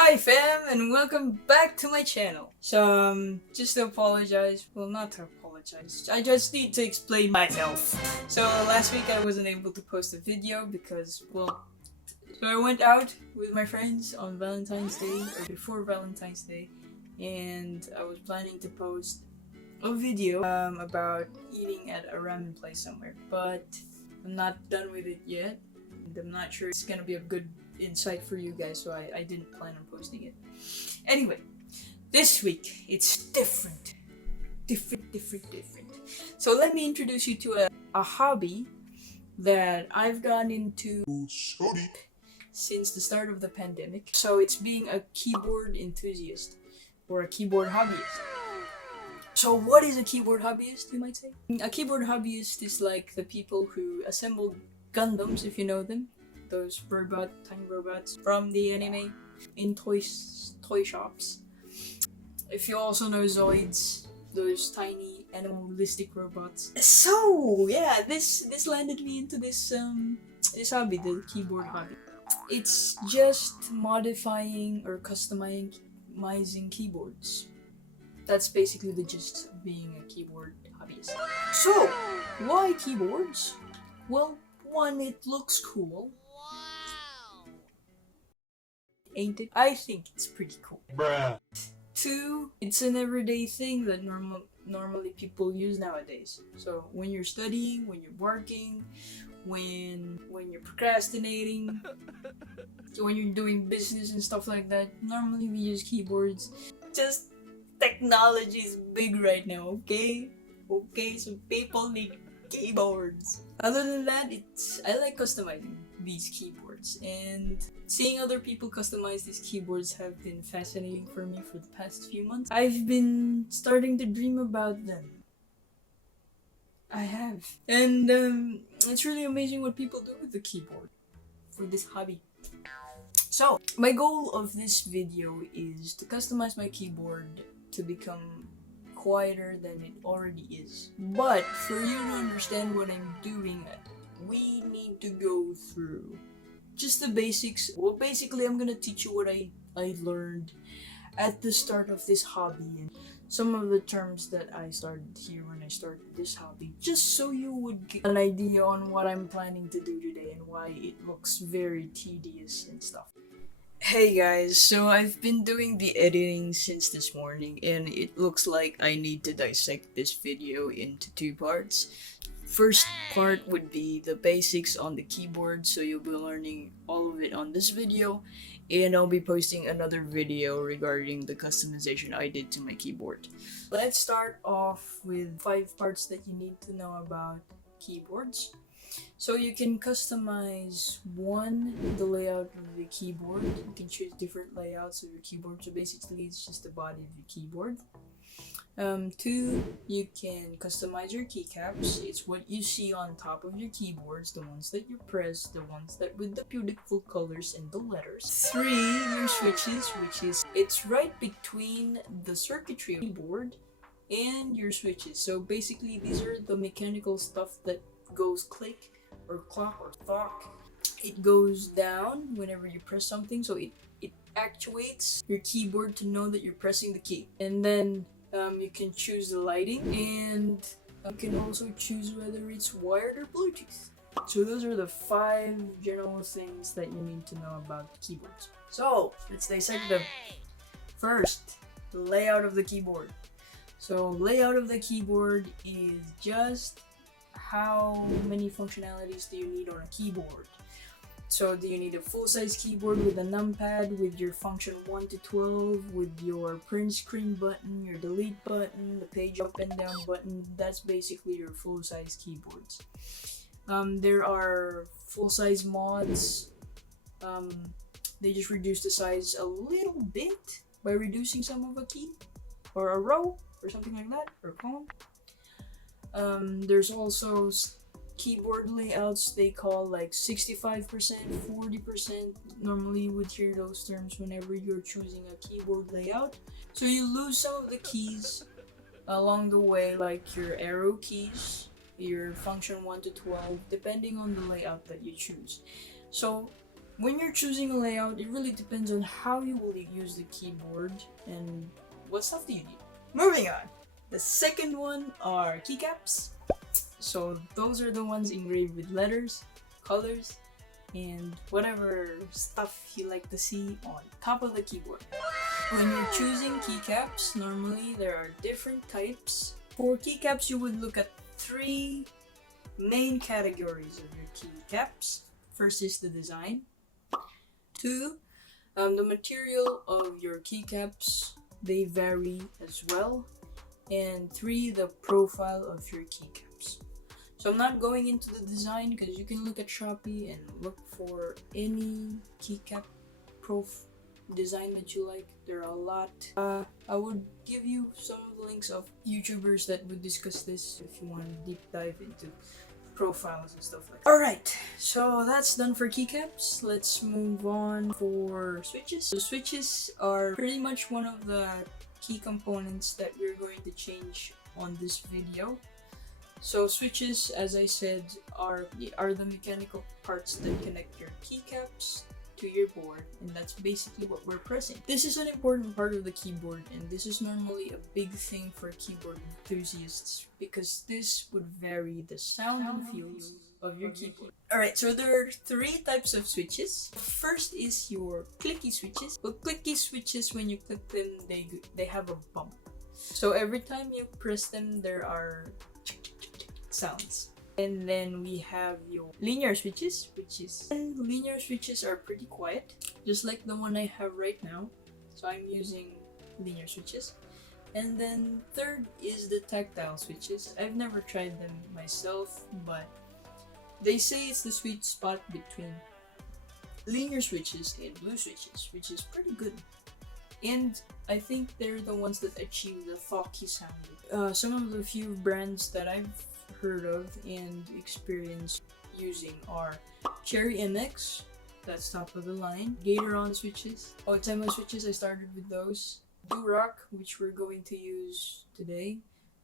Hi fam, and welcome back to my channel. So just to apologize, well, not to apologize, I just need to explain myself. So last week I wasn't able to post a video because, well, so I went out with my friends on Valentine's Day, or before Valentine's Day, and I was planning to post a video about eating at a ramen place somewhere, but I'm not done with it yet. And I'm not sure it's gonna be a good insight for you guys, so I didn't plan on posting it. Anyway, this week it's different. So let me introduce you to a hobby that I've gone into since the start of the pandemic. So it's being a keyboard enthusiast or a keyboard hobbyist. So what is a keyboard hobbyist, you might say? A keyboard hobbyist is like the people who assemble Gundams, if you know them. Those tiny robots from the anime in toy shops. If you also know Zoids, those tiny animalistic robots. So yeah, this landed me into this hobby, the keyboard hobby. It's just modifying or customizing keyboards. That's basically the gist of being a keyboard hobbyist. So why keyboards? Well, one, it looks cool. Ain't it? I think it's pretty cool. Bruh. Two, it's an everyday thing that normally people use nowadays. So when you're studying, when you're working, when you're procrastinating, when you're doing business and stuff like that, normally we use keyboards. Just technology is big right now, okay? Okay, so people need keyboards. Other than that, I like customizing these keyboards, and seeing other people customize these keyboards have been fascinating for me for the past few months. I've been starting to dream about them. I have. And it's really amazing what people do with the keyboard for this hobby. So, my goal of this video is to customize my keyboard to become quieter than it already is. But for you to understand what I'm doing, we need to go through just the basics. Well, basically, I'm gonna teach you what I learned at the start of this hobby and some of the terms that I started here when I started this hobby, just so you would get an idea on what I'm planning to do today and why it looks very tedious and stuff. Hey guys, so I've been doing the editing since this morning, and it looks like I need to dissect this video into two parts. First part would be the basics on the keyboard, so you'll be learning all of it on this video, and I'll be posting another video regarding the customization I did to my keyboard. Let's start off with 5 parts that you need to know about keyboards. So you can customize 1, the layout of the keyboard. You can choose different layouts of your keyboard, so basically it's just the body of your keyboard. 2, you can customize your keycaps. It's what you see on top of your keyboards, the ones that you press, the ones that with the beautiful colors and the letters. 3, your switches, it's right between the circuitry of the keyboard and your switches. So basically these are the mechanical stuff that goes click or clock or thok. It goes down whenever you press something, so it actuates your keyboard to know that you're pressing the key. And then you can choose the lighting, and you can also choose whether it's wired or Bluetooth. So those are the 5 general things that you need to know about keyboards. So let's dissect them. First, the layout of the keyboard. So layout of the keyboard is just how many functionalities do you need on a keyboard. So do you need a full-size keyboard with a numpad, with your function 1 to 12, with your print screen button, your delete button, the page up and down button? That's basically your full-size keyboards. There are full-size mods. They just reduce the size a little bit by reducing some of a key or a row or something like that, or a column. There's also keyboard layouts they call like 65%, 40%. Normally you would hear those terms whenever you're choosing a keyboard layout. So you lose some of the keys along the way, like your arrow keys, your function 1 to 12, depending on the layout that you choose. So when you're choosing a layout, it really depends on how you will use the keyboard and what stuff do you need. Moving on. The second one are keycaps. So those are the ones engraved with letters, colors, and whatever stuff you like to see on top of the keyboard. When you're choosing keycaps, normally there are different types. For keycaps, you would look at 3 main categories of your keycaps. First is the design. 2, the material of your keycaps, they vary as well. And 3, the profile of your keycaps. So I'm not going into the design because you can look at Shopee and look for any keycap design that you like. There are a lot. I would give you some of the links of YouTubers that would discuss this if you want to deep dive into profiles and stuff like that. Alright, so that's done for keycaps. Let's move on for switches. So switches are pretty much one of the key components that we're going to change on this video. So switches, as I said, are the mechanical parts that connect your keycaps to your board, and that's basically what we're pressing. This is an important part of the keyboard, and this is normally a big thing for keyboard enthusiasts because this would vary the sound and feels of your keyboard. Alright, so there are 3 types of switches. First is your clicky switches. Well, clicky switches, when you click them, they have a bump. So every time you press them, there are sounds. And then we have your linear switches, linear switches are pretty quiet, just like the one I have right now. So I'm using linear switches. And then third is the tactile switches. I've never tried them myself, but they say it's the sweet spot between linear switches and blue switches, which is pretty good. And I think they're the ones that achieve the talkie sound. Some of the few brands that I've heard of and experienced using are Cherry MX, that's top of the line. Gatoron switches, Otema switches, I started with those. Durock, which we're going to use today.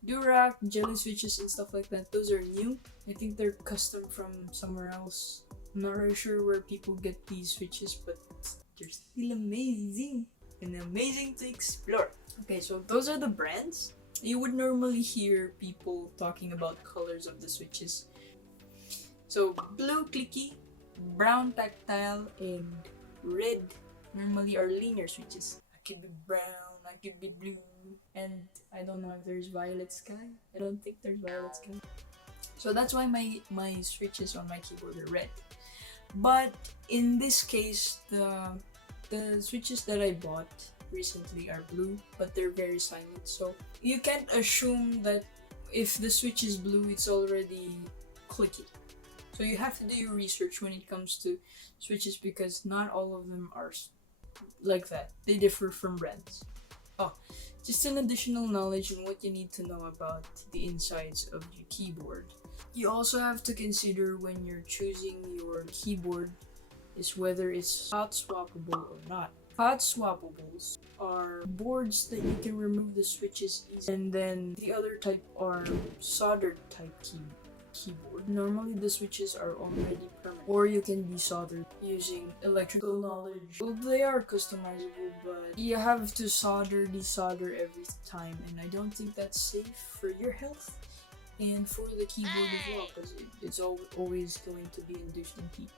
Durock, jelly switches and stuff like that, those are new. I think they're custom from somewhere else. I'm not really sure where people get these switches, but they're still amazing and amazing to explore. Okay, so those are the brands. You would normally hear people talking about colors of the switches. So blue clicky, brown tactile, and red normally are linear switches. I could be brown, I could be blue, and I don't know if there's violet sky. I don't think there's violet sky. So that's why my switches on my keyboard are red. But in this case, the switches that I bought recently are blue, but they're very silent, so you can't assume that if the switch is blue it's already clicky. So you have to do your research when it comes to switches because not all of them are like that. They differ from brands. Just an additional knowledge on what you need to know about the insides of your keyboard. You also have to consider when you're choosing your keyboard is whether it's hot swappable or not. Hot swappables are boards that you can remove the switches easily, and then the other type are soldered type keyboard. Normally the switches are already permanent, or you can be soldered using electrical knowledge. Well, they are customizable, but you have to desolder every time, and I don't think that's safe for your health and for the keyboard as well, because it's always going to be induced in heat.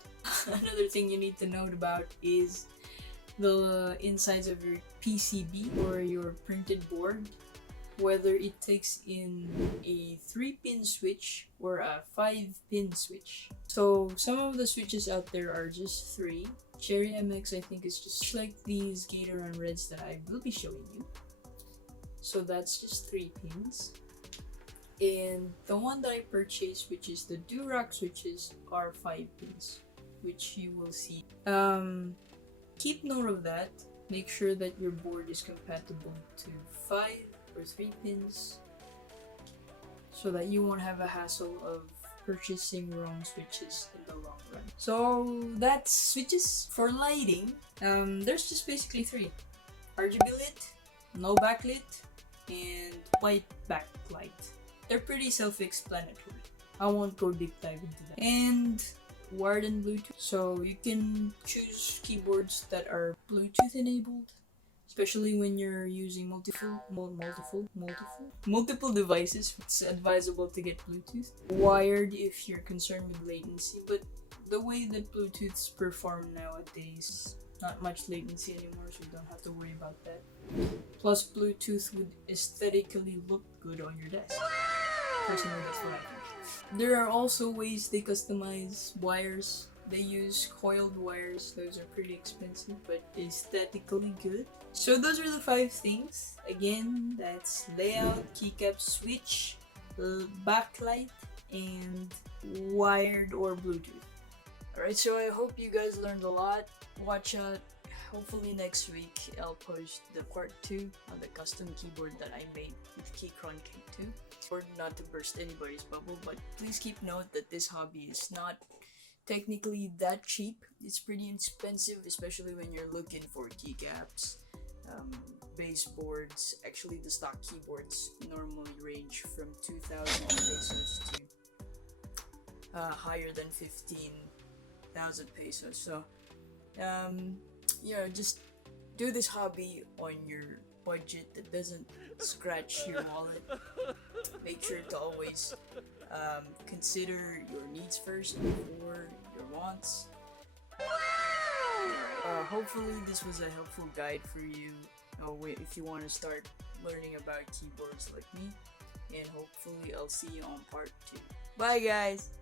Another thing you need to note about is the insides of your PCB or your printed board, whether it takes in a 3-pin switch or a 5-pin switch. So some of the switches out there are just 3. Cherry MX I think is just like these Gatoron Reds that I will be showing you. So that's just 3 pins. And the one that I purchased, which is the Durock switches, are 5 pins, which you will see. Keep note of that. Make sure that your board is compatible to 5 or 3 pins so that you won't have a hassle of purchasing wrong switches in the long run. So that's switches. For lighting, there's just basically 3. RGB lit, no backlit, and white backlight. They're pretty self-explanatory. I won't go deep dive into that. And wired and Bluetooth. So you can choose keyboards that are Bluetooth enabled, especially when you're using multiple devices. It's advisable to get Bluetooth. Wired if you're concerned with latency, but the way that Bluetooths perform nowadays, not much latency anymore, so you don't have to worry about that. Plus, Bluetooth would aesthetically look good on your desk. Personally, that's what I think. There are also ways they customize wires. They use coiled wires. Those are pretty expensive, but aesthetically good. So those are the 5 things. Again, that's layout, keycap, switch, backlight, and wired or Bluetooth. Alright, so I hope you guys learned a lot. Watch out. Hopefully next week I'll post the part 2 on the custom keyboard that I made with Keycron K2. Or not to burst anybody's bubble, but please keep note that this hobby is not technically that cheap. It's pretty expensive, especially when you're looking for keycaps, baseboards. Actually, the stock keyboards normally range from 2,000 pesos to higher than 15,000 pesos. So, just do this hobby on your budget that doesn't scratch your wallet. Make sure to always consider your needs first before your wants. Hopefully this was a helpful guide for you if you want to start learning about keyboards like me, and hopefully I'll see you on part 2. Bye guys!